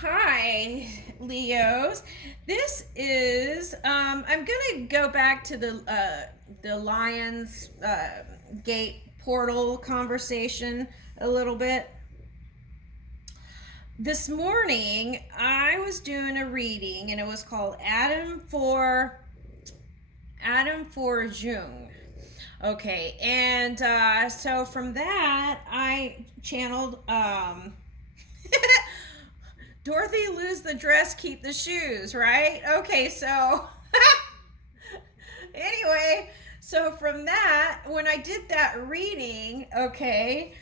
Hi, Leos. This is I'm gonna go back to the Lions Gate portal conversation a little bit. This morning I was doing a reading and it was called Adam for Jung. Okay, and so from that I channeled Dorothy, lose the dress, keep the shoes, right? Okay, so anyway, so from that, when I did that reading, okay,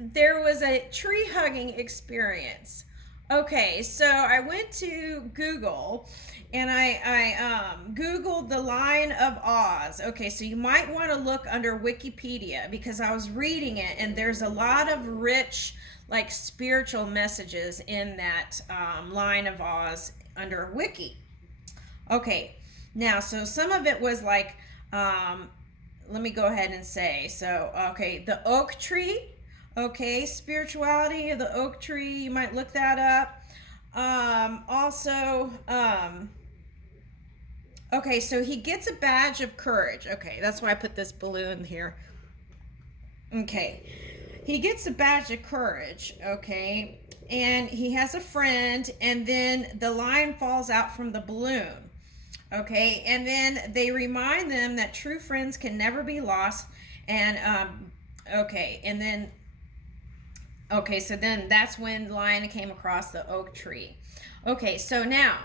there was a tree hugging experience. Okay, so I went to Google and I Googled the Lion of Oz. Okay, so you might want to look under Wikipedia because I was reading it and there's a lot of rich, like spiritual messages in that Lion of Oz under Wiki. Okay, now, so some of it was like, let me go ahead and say, so, okay, the oak tree, okay, spirituality of the oak tree, you might look that up. Also, okay, so he gets a badge of courage. Okay, that's why I put this balloon here. Okay, he gets a badge of courage, okay, and he has a friend, and then the lion falls out from the balloon. Okay, and then they remind them that true friends can never be lost. And okay, and then okay, so then that's when Lion came across the oak tree. Okay, so now,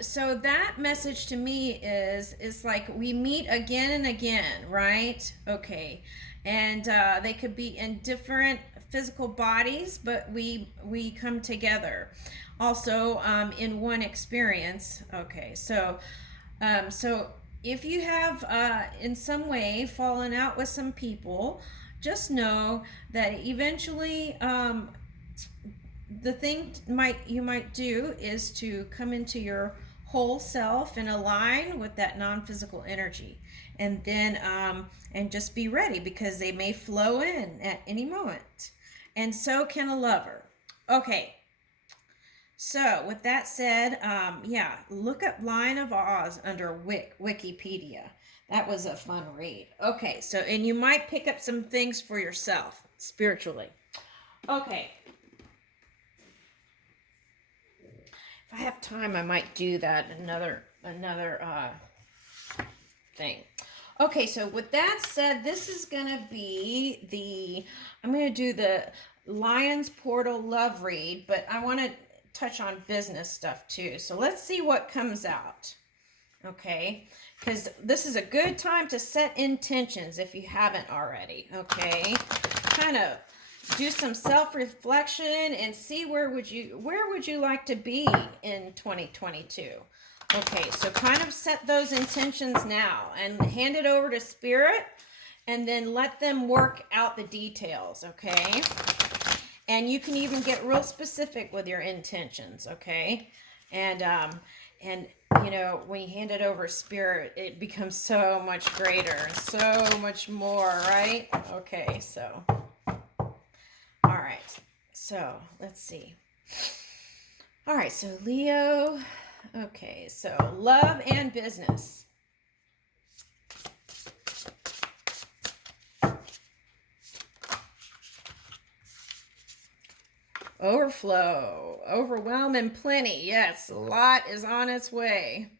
so that message to me is like we meet again and again, right? Okay, and they could be in different physical bodies, but we come together. Also, in one experience. Okay, so if you have in some way fallen out with some people, just know that eventually the thing you might do is to come into your whole self and align with that non-physical energy, and then and just be ready because they may flow in at any moment, and so can a lover. Okay, so with that said, yeah, look up Lion of Oz under Wikipedia. That was a fun read. Okay, so and you might pick up some things for yourself spiritually. Okay, if I have time, I might do that another thing. Okay, so with that said, this is gonna be I'm gonna do the Lions Portal love read, but I want to touch on business stuff too. So let's see what comes out. Okay, because this is a good time to set intentions if you haven't already. Okay, kind of do some self-reflection and see where would you like to be in 2022. Okay, so kind of set those intentions now and hand it over to spirit and then let them work out the details. Okay, and you can even get real specific with your intentions. Okay, and you know, when you hand it over to spirit, it becomes so much greater and so much more, right? Okay, so all right, so let's see. All right, so Leo. Okay, so love and business. Overflow, overwhelm, and plenty. Yes, a lot is on its way.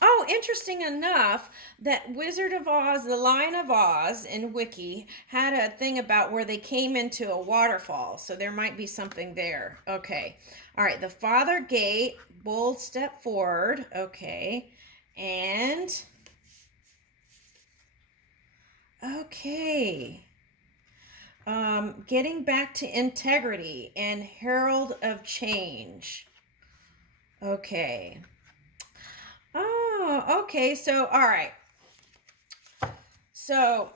Oh, interesting enough, that Wizard of Oz, the Lion of Oz in Wiki, had a thing about where they came into a waterfall. So there might be something there. Okay. All right. The Father Gate, bold step forward. Okay. And, okay. Getting back to integrity and Herald of Change. Okay. Oh, okay. So, all right. So,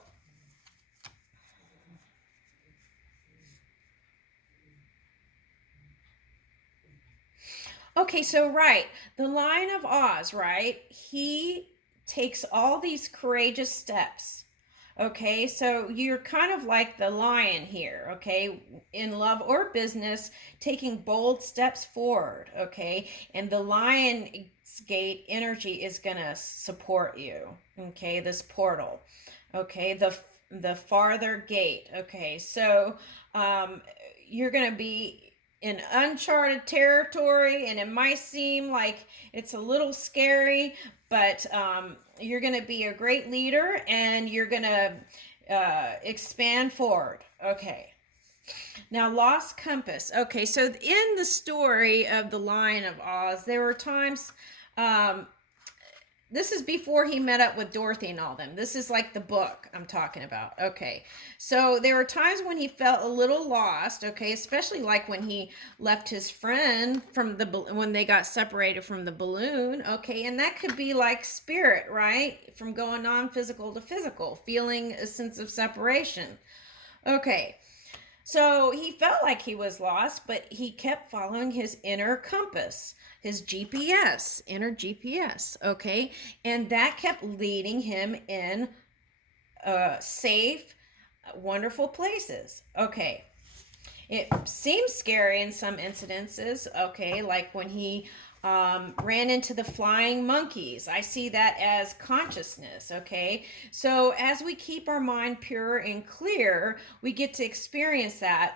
okay, so right, the Lion of Oz, right? He takes all these courageous steps. Okay, so you're kind of like the lion here, okay, in love or business, taking bold steps forward, okay, and the lion gate energy is going to support you, okay, this portal, okay, the farther gate, okay, so um, you're going to be in uncharted territory, and it might seem like it's a little scary, but you're going to be a great leader, and you're going to expand forward. Okay. Now, lost compass. Okay, so in the story of the Lion of Oz, there were times, um, this is before he met up with Dorothy and all them. This is like the book I'm talking about. Okay. So there were times when he felt a little lost, okay, especially like when he left his friend from the when they got separated from the balloon, okay? And that could be like spirit, right? From going on physical to physical, feeling a sense of separation. Okay. So he felt like he was lost, but he kept following his inner compass, his GPS, inner GPS, okay? And that kept leading him in safe, wonderful places. Okay. It seems scary in some incidences, okay, like when he ran into the flying monkeys. I see that as consciousness, okay? So as we keep our mind pure and clear, we get to experience that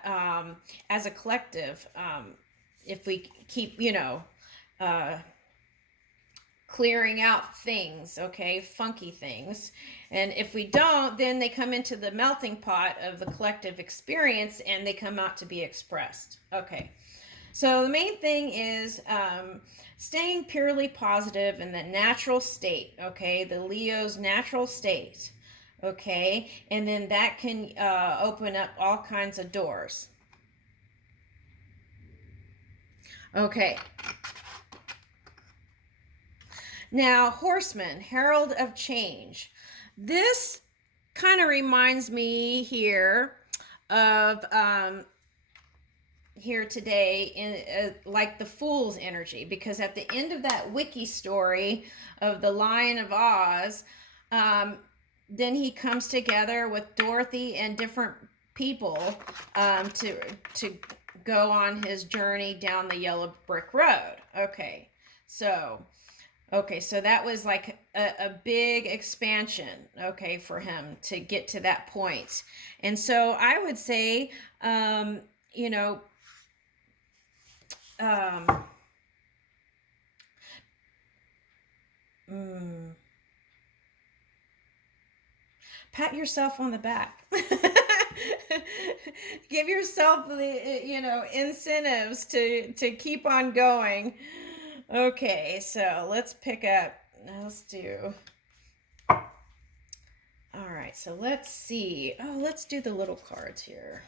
as a collective. If we keep, uh, clearing out things, okay, funky things. And if we don't, then they come into the melting pot of the collective experience and they come out to be expressed. Okay. So the main thing is staying purely positive in the natural state, okay, the Leo's natural state, okay, and then that can open up all kinds of doors. Okay. Now, Horseman, Herald of Change. This kind of reminds me here of here today in like the Fool's energy, because at the end of that wiki story of the Lion of Oz, then he comes together with Dorothy and different people to go on his journey down the yellow brick road. Okay, so that was like a big expansion, okay, for him to get to that point. And so I would say, you know, pat yourself on the back. Give yourself the, incentives to keep on going. Okay, so let's pick up. Let's do. All right, so let's see. Oh, let's do the little cards here.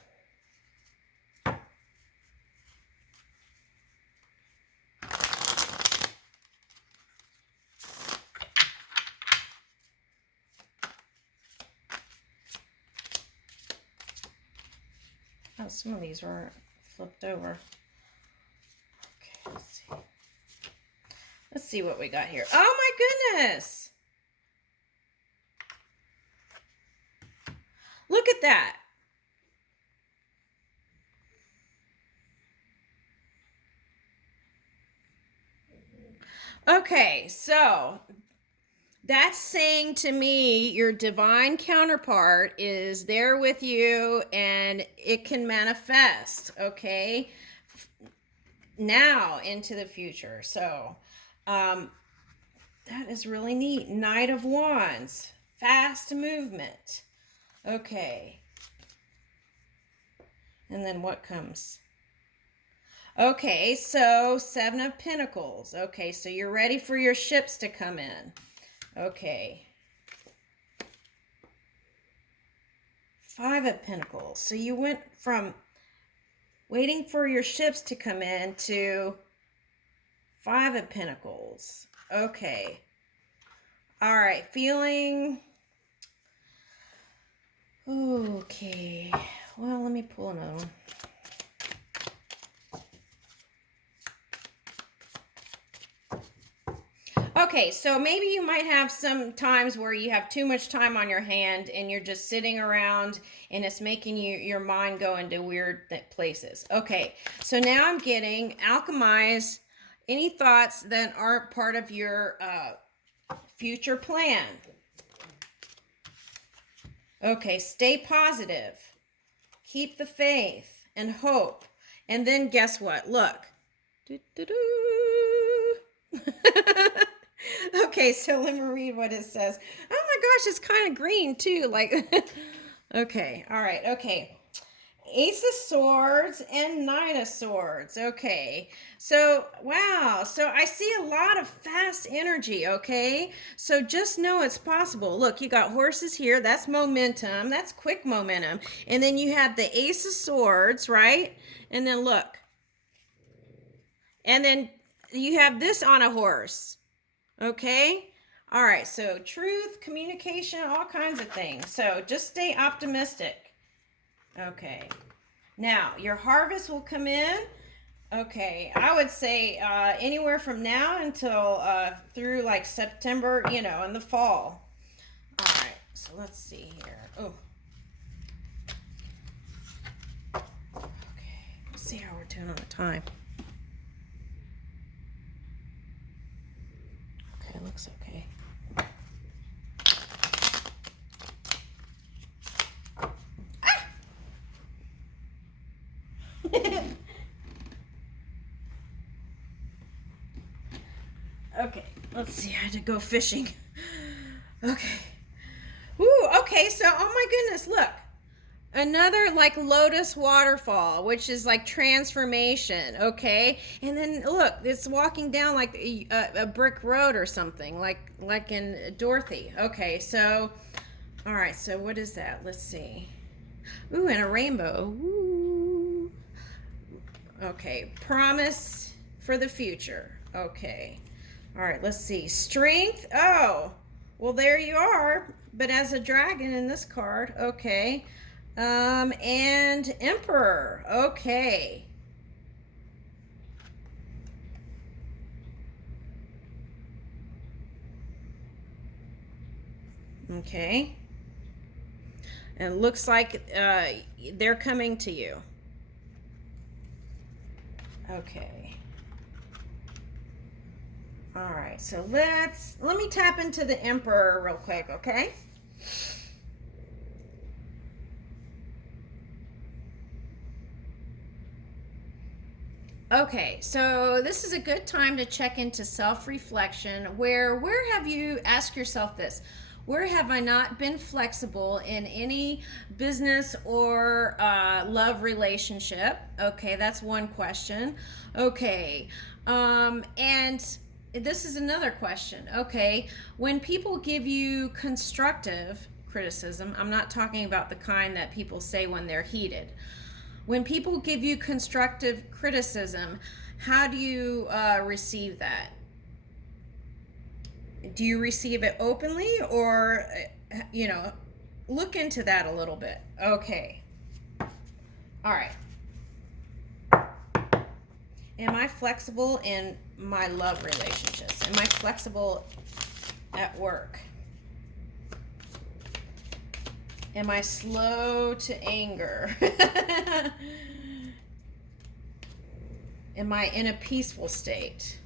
Oh, some of these were flipped over. Okay, let's see. Let's see what we got here. Oh my goodness! Look at that. Okay, so that's saying to me your divine counterpart is there with you and it can manifest, okay, now into the future. So that is really neat. Knight of Wands, fast movement. Okay. And then what comes? Okay, so Seven of Pentacles. Okay, so you're ready for your ships to come in. Okay. Five of Pentacles. So you went from waiting for your ships to come in to Five of Pentacles. Okay. All right, feeling... Okay. Well, let me pull another one. Okay, so maybe you might have some times where you have too much time on your hand and you're just sitting around and it's making your mind go into weird places. Okay, so now I'm getting alchemize any thoughts that aren't part of your future plan. Okay, stay positive. Keep the faith and hope. And then guess what? Look. Okay, so let me read what it says. Oh my gosh, it's kind of green too. Like, okay, all right, okay. Ace of Swords and Nine of Swords. Okay. So, wow. So I see a lot of fast energy. Okay. So just know it's possible. Look, you got horses here. That's momentum. That's quick momentum. And then you have the Ace of Swords, right? And then look. And then you have this on a horse. Okay. All right. So truth, communication, all kinds of things. So just stay optimistic. Okay. Now, your harvest will come in. Okay, I would say anywhere from now until through like September, in the fall. All right, so let's see here. Oh. Okay, let's see how we're doing on the time. Okay, looks okay. Okay, let's see. I had to go fishing. Okay. Ooh, okay, so, oh my goodness, look. Another like lotus waterfall, which is like transformation, okay? And then look, it's walking down like a brick road or something, like in Dorothy. Okay, so, all right, so what is that? Let's see. Ooh, and a rainbow. Ooh. Okay, promise for the future. Okay. All right, let's see. Strength. Oh, well, there you are. But as a dragon in this card. Okay. And Emperor. Okay. Okay. And it looks like they're coming to you. Okay. All right, so let me tap into the Emperor real quick, okay? Okay, so this is a good time to check into self-reflection where have you, ask yourself this, where have I not been flexible in any business or love relationship? Okay, that's one question. Okay, and this is another question. Okay, when people give you constructive criticism, I'm not talking about the kind that people say when they're heated. When people give you constructive criticism, how do you receive that? Do you receive it openly or, look into that a little bit? Okay. All right. Am I flexible in my love relationships? Am I flexible at work? Am I slow to anger? Am I in a peaceful state?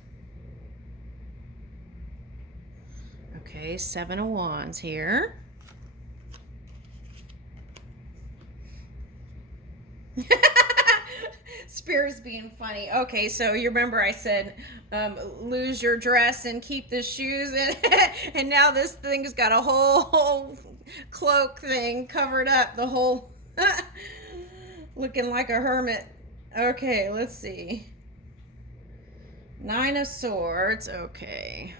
Okay, 7 of Wands here. Spirit's being funny. Okay, so you remember I said lose your dress and keep the shoes, and now this thing's got a whole cloak thing covered up, the whole looking like a hermit. Okay, let's see. 9 of Swords. Okay.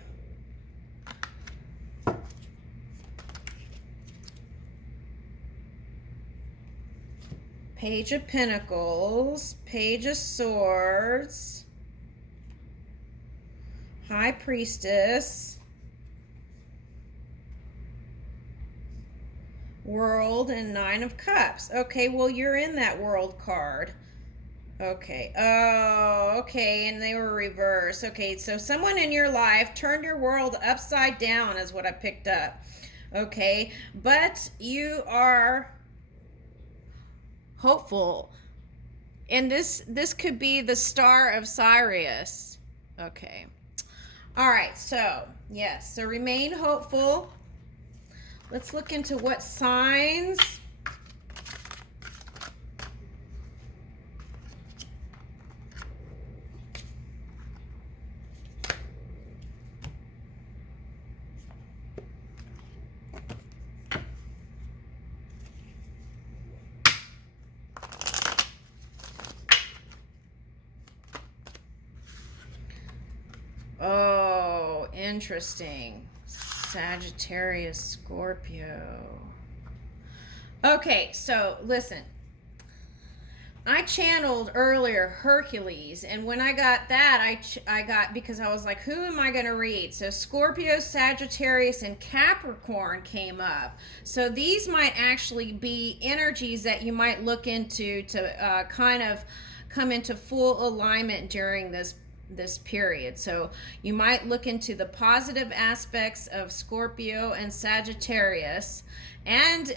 Page of Pentacles, Page of Swords, High Priestess, World, and 9 of Cups. Okay, well, you're in that World card. Okay. Oh, okay. And they were reversed. Okay. So someone in your life turned your world upside down, is what I picked up. Okay. But you are hopeful. And this could be the star of Sirius. Okay. All right. So, yes. So remain hopeful. Let's look into what signs. Oh, interesting. Sagittarius, Scorpio. Okay, so listen. I channeled earlier Hercules, and when I got that, I got, because I was like, who am I going to read? So Scorpio, Sagittarius, and Capricorn came up. So these might actually be energies that you might look into to kind of come into full alignment during this period. So you might look into the positive aspects of Scorpio and Sagittarius, and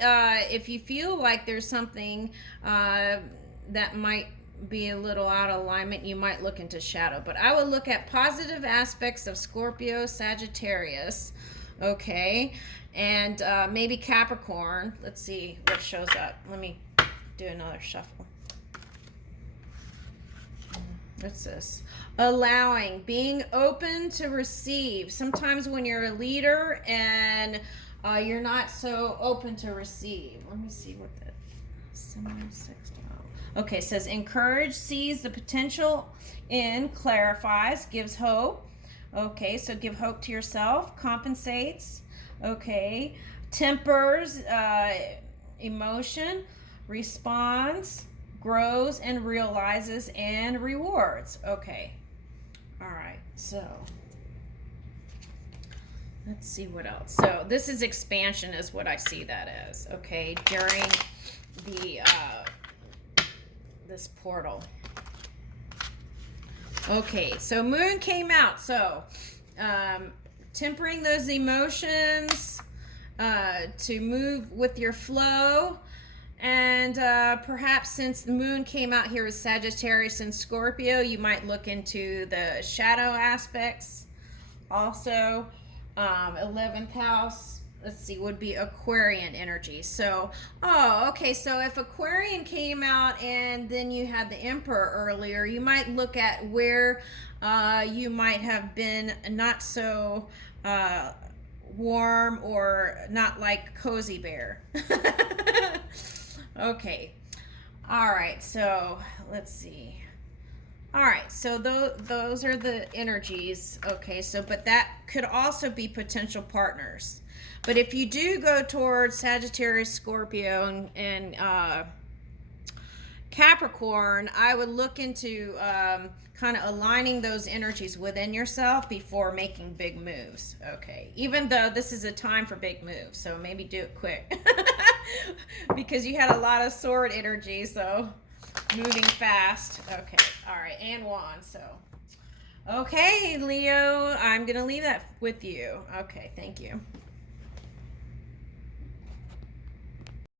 if you feel like there's something that might be a little out of alignment, you might look into shadow. But I would look at positive aspects of Scorpio, Sagittarius, okay, and maybe Capricorn. Let's see what shows up. Let me do another shuffle. What's this? Allowing, being open to receive. Sometimes when you're a leader and you're not so open to receive. Let me see what that okay, it says encourage, sees the potential in, clarifies, gives hope. Okay, so give hope to yourself, compensates. Okay, tempers emotion, responds, grows and realizes, and rewards. Okay, all right, so let's see what else. So this is expansion, is what I see that as. Okay, during the this portal. Okay, so moon came out. So tempering those emotions to move with your flow. And perhaps since the moon came out here with Sagittarius and Scorpio, you might look into the shadow aspects. Also, 11th house, let's see, would be Aquarian energy. So, oh, okay, so if Aquarian came out and then you had the Emperor earlier, you might look at where you might have been not so warm or not like Cozy Bear. Okay. All right, so let's see. All right, so those are the energies. Okay, so but that could also be potential partners. But if you do go towards Sagittarius, Scorpio, and Capricorn, I would look into kind of aligning those energies within yourself before making big moves. Okay, even though this is a time for big moves, so maybe do it quick because you had a lot of sword energy, so moving fast. Okay, all right, and wand. So, okay, Leo, I'm gonna leave that with you. Okay, thank you.